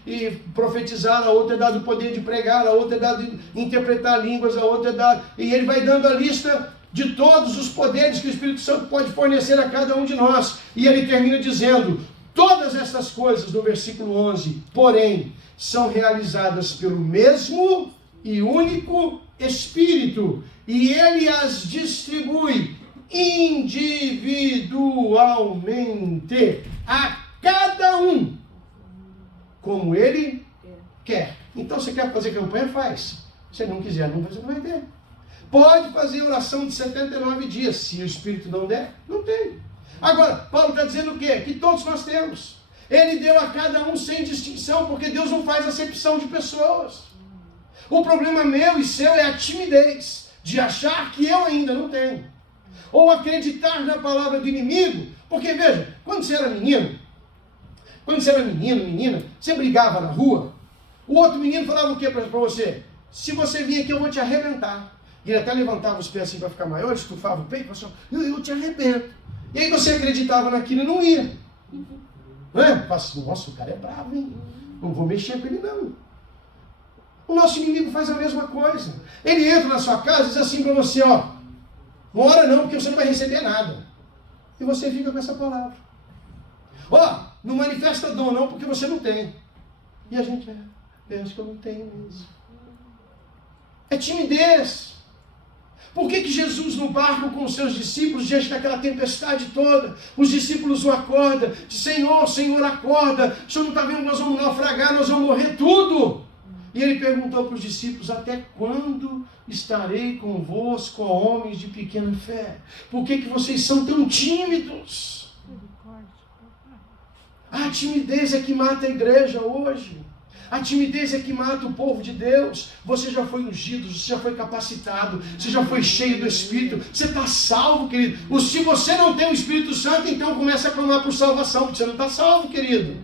profetizar, a outro é dado poder de pregar, a outro é dado interpretar línguas, a outro é dado... E ele vai dando a lista de todos os poderes que o Espírito Santo pode fornecer a cada um de nós. E ele termina dizendo, todas essas coisas, no versículo 11, porém, são realizadas pelo mesmo e único Espírito, e ele as distribui individualmente a cada um, como ele quer. Então, você quer fazer campanha? Faz. Se não quiser, você não vai ter. Pode fazer oração de 79 dias. Se o Espírito não der, não tem. Agora, Paulo está dizendo o quê? Que todos nós temos. Ele deu a cada um sem distinção, porque Deus não faz acepção de pessoas. O problema meu e seu é a timidez de achar que eu ainda não tenho. Ou acreditar na palavra do inimigo. Porque, veja, quando você era menino, menina, você brigava na rua, o outro menino falava o que para você? Se você vir aqui, eu vou te arrebentar. E ele até levantava os pés assim para ficar maior, estufava o peito e falava assim, eu te arrebento. E aí você acreditava naquilo e não ia. Não é? Assim, nossa, o cara é bravo, hein? Não vou mexer com ele, não. O nosso inimigo faz a mesma coisa. Ele entra na sua casa e diz assim para você, ó, não ora não, porque você não vai receber nada. E você fica com essa palavra. Ó, não manifesta dom não, porque você não tem. E a gente, eu acho que eu não tenho mesmo. É timidez. Por que Jesus no barco com os seus discípulos, diante daquela tempestade toda, os discípulos o acordam, diz, Senhor, Senhor, acorda, o Senhor não está vendo, nós vamos naufragar, nós vamos morrer tudo. E ele perguntou para os discípulos, até quando estarei convosco, ó homens de pequena fé? Por que vocês são tão tímidos? A timidez é que mata a igreja hoje. A timidez é que mata o povo de Deus. Você já foi ungido, você já foi capacitado, você já foi cheio do Espírito, você está salvo, querido. Se você não tem o Espírito Santo, então começa a clamar por salvação, porque você não está salvo, querido.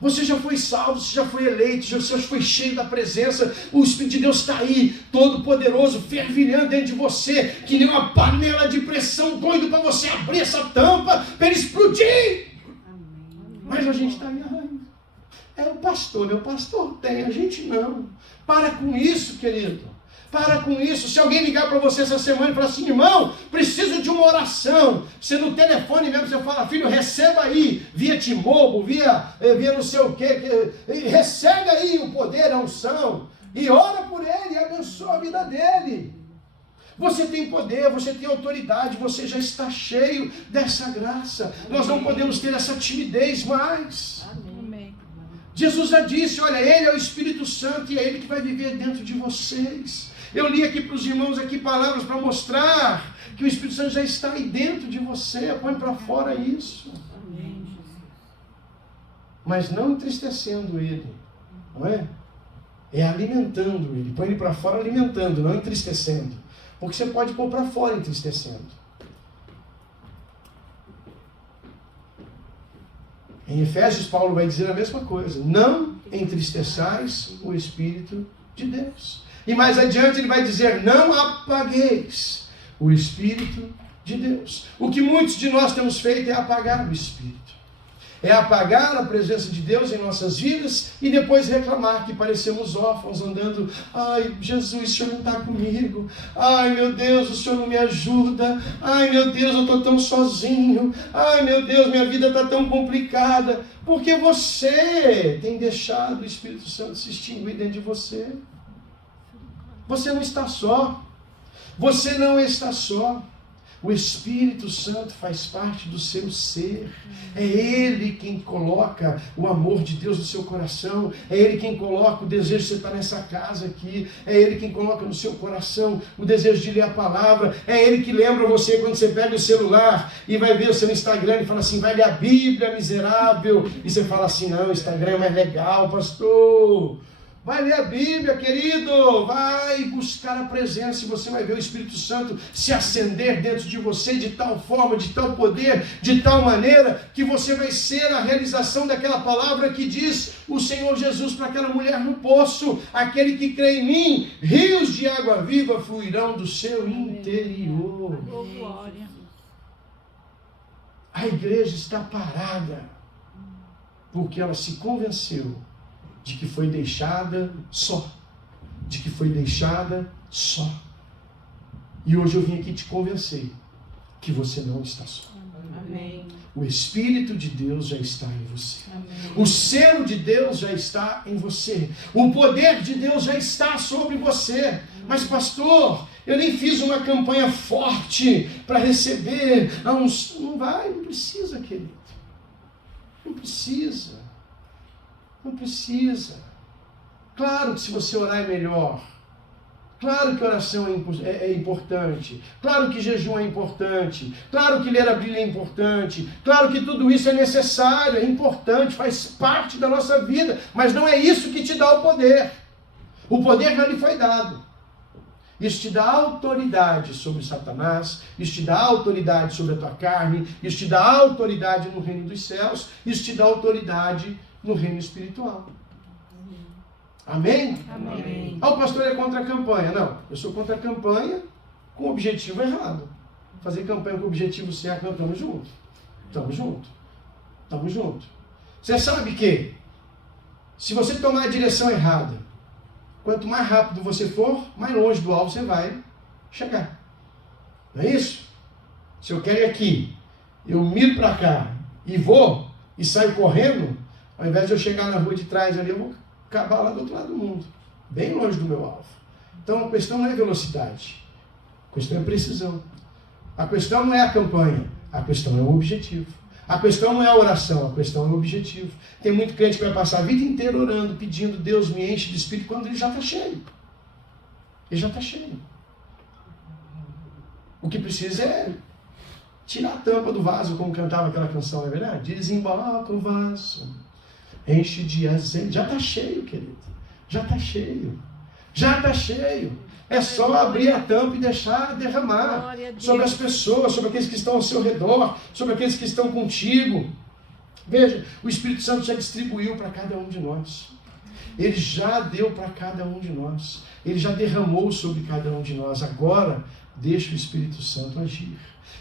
Você já foi salvo, você já foi eleito, você já foi cheio da presença. O Espírito de Deus está aí, todo poderoso, fervilhando dentro de você, que nem uma panela de pressão, doido para você abrir essa tampa, para ele explodir. Mas a gente está aí, é o pastor, né? O pastor tem, a gente não. Para com isso, querido. Para com isso. Se alguém ligar para você essa semana e falar assim, irmão, preciso de uma oração. Você no telefone mesmo, você fala, filho, receba aí, via T-Mobile, via não sei o quê, recebe aí o poder, a unção, e ora por ele, e abençoa a vida dele. Você tem poder, você tem autoridade, você já está cheio dessa graça. Amém. Nós não podemos ter essa timidez mais. Amém. Jesus já disse, olha, Ele é o Espírito Santo e é Ele que vai viver dentro de vocês. Eu li aqui para os irmãos aqui palavras para mostrar que o Espírito Santo já está aí dentro de você. Põe para fora isso. Amém. Mas não entristecendo Ele, não é? É alimentando Ele. Põe Ele para fora alimentando, não entristecendo. Porque você pode pôr para fora entristecendo. Em Efésios, Paulo vai dizer a mesma coisa. Não entristeçais o Espírito de Deus. E mais adiante ele vai dizer, não apagueis o Espírito de Deus. O que muitos de nós temos feito é apagar o Espírito. É apagar a presença de Deus em nossas vidas e depois reclamar que parecemos órfãos andando. Ai, Jesus, o Senhor não está comigo. Ai, meu Deus, o Senhor não me ajuda. Ai, meu Deus, eu estou tão sozinho. Ai, meu Deus, minha vida está tão complicada. Porque você tem deixado o Espírito Santo se extinguir dentro de você. Você não está só. Você não está só. O Espírito Santo faz parte do seu ser. É Ele quem coloca o amor de Deus no seu coração. É Ele quem coloca o desejo de você estar nessa casa aqui. É Ele quem coloca no seu coração o desejo de ler a palavra. É Ele que lembra você quando você pega o celular e vai ver o seu Instagram e fala assim, vai ler a Bíblia, miserável. E você fala assim, não, o Instagram é mais legal, pastor. Vai ler a Bíblia, querido, vai buscar a presença e você vai ver o Espírito Santo se acender dentro de você de tal forma, de tal poder, de tal maneira, que você vai ser a realização daquela palavra que diz o Senhor Jesus para aquela mulher no poço, aquele que crê em mim, rios de água viva fluirão do seu interior. A igreja está parada, porque ela se convenceu de que foi deixada só. de que foi deixada só. E hoje eu vim aqui te convencer que você não está só. Amém. O Espírito de Deus já está em você. Amém. O selo de Deus já está em você. O poder de Deus já está sobre você. Mas, pastor, eu nem fiz uma campanha forte para receber. Não precisa, querido. Não precisa. Não precisa. Claro que se você orar é melhor. Claro que oração é importante. Claro que jejum é importante. Claro que ler a Bíblia é importante. Claro que tudo isso é necessário, é importante, faz parte da nossa vida. Mas não é isso que te dá o poder. O poder já lhe foi dado. Isso te dá autoridade sobre Satanás. Isso te dá autoridade sobre a tua carne. Isso te dá autoridade no reino dos céus. Isso te dá autoridade no reino espiritual. Amém? Amém. O pastor é contra a campanha. Não, eu sou contra a campanha com o objetivo errado. Fazer campanha com o objetivo certo, não, estamos juntos. Estamos juntos. Estamos juntos. Você sabe que, se você tomar a direção errada, quanto mais rápido você for, mais longe do alvo você vai chegar. Não é isso? Se eu quero ir aqui, eu miro para cá e vou, e saio correndo, ao invés de eu chegar na rua de trás ali, eu vou acabar lá do outro lado do mundo, bem longe do meu alvo. Então a questão não é velocidade, a questão é precisão. A questão não é a campanha, a questão é o objetivo. A questão não é a oração, a questão é o objetivo. Tem muito crente que vai passar a vida inteira orando, pedindo, Deus me enche de Espírito, quando ele já está cheio. Ele já está cheio. O que precisa é tirar a tampa do vaso, como cantava aquela canção, não é verdade? Desemboca o vaso, enche de azeite. Já está cheio, querido. Já está cheio. Já está cheio. É só abrir a tampa e deixar derramar sobre as pessoas, sobre aqueles que estão ao seu redor, sobre aqueles que estão contigo. Veja, o Espírito Santo já distribuiu para cada um de nós. Ele já deu para cada um de nós. Ele já derramou sobre cada um de nós. Agora, deixa o Espírito Santo agir.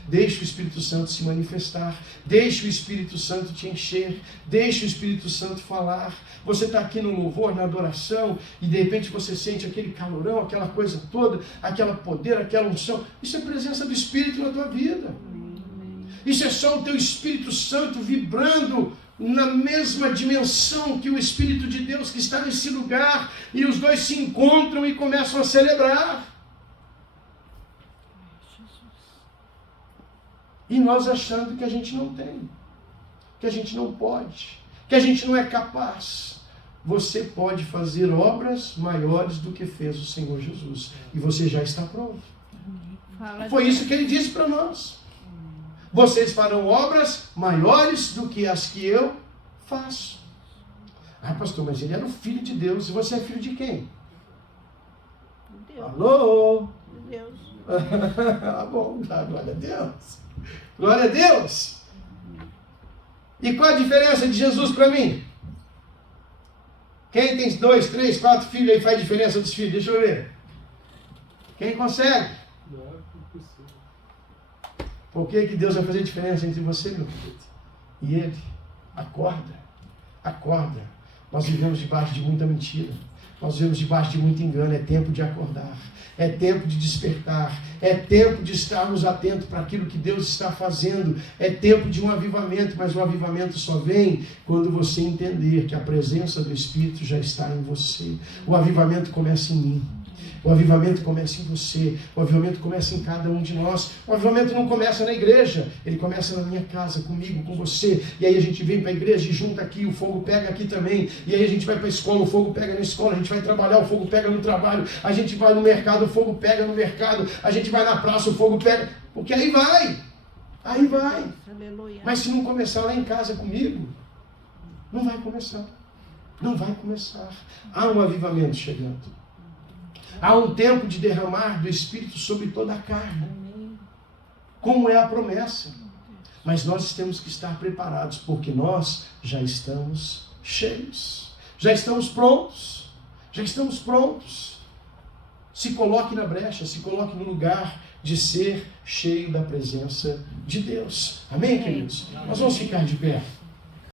Deixa o Espírito Santo se manifestar. Deixa o Espírito Santo te encher. Deixa o Espírito Santo falar. Você está aqui no louvor, na adoração, e de repente você sente aquele calorão, aquela coisa toda, aquele poder, aquela unção. Isso é presença do Espírito na tua vida. Isso é só o teu Espírito Santo vibrando na mesma dimensão que o Espírito de Deus que está nesse lugar, e os dois se encontram e começam a celebrar. E nós achando que a gente não tem, que a gente não pode, que a gente não é capaz. Você pode fazer obras maiores do que fez o Senhor Jesus. E você já está pronto. Foi isso que ele disse para nós. Vocês farão obras maiores do que as que eu faço. Ah, pastor, mas ele era o Filho de Deus. E você é filho de quem? Deus. Alô? Deus. Ah, bom, glória a Deus. Glória a Deus. E qual a diferença de Jesus para mim? Quem tem 2, 3, 4 filhos aí faz diferença dos filhos? Deixa eu ver. Quem consegue? Por que Deus vai fazer diferença entre você, meu querido, e ele? Acorda. Acorda. Nós vivemos debaixo de muita mentira. Nós vivemos debaixo de muito engano. É tempo de acordar. É tempo de despertar. É tempo de estarmos atentos para aquilo que Deus está fazendo. É tempo de um avivamento, mas o avivamento só vem quando você entender que a presença do Espírito já está em você. O avivamento começa em mim. O avivamento começa em você. O avivamento começa em cada um de nós. O avivamento não começa na igreja. Ele começa na minha casa, comigo, com você. E aí a gente vem para a igreja e junta aqui, o fogo pega aqui também. E aí a gente vai para a escola, o fogo pega na escola. A gente vai trabalhar, o fogo pega no trabalho. A gente vai no mercado, o fogo pega no mercado. A gente vai na praça, o fogo pega. Porque aí vai. Aí vai. Aleluia. Mas se não começar lá em casa comigo, não vai começar. Não vai começar. Há um avivamento chegando. Há um tempo de derramar do Espírito sobre toda a carne. Como é a promessa. Mas nós temos que estar preparados, porque nós já estamos cheios. Já estamos prontos. Já estamos prontos. Se coloque na brecha, se coloque no lugar de ser cheio da presença de Deus. Amém, queridos? Nós vamos ficar de pé.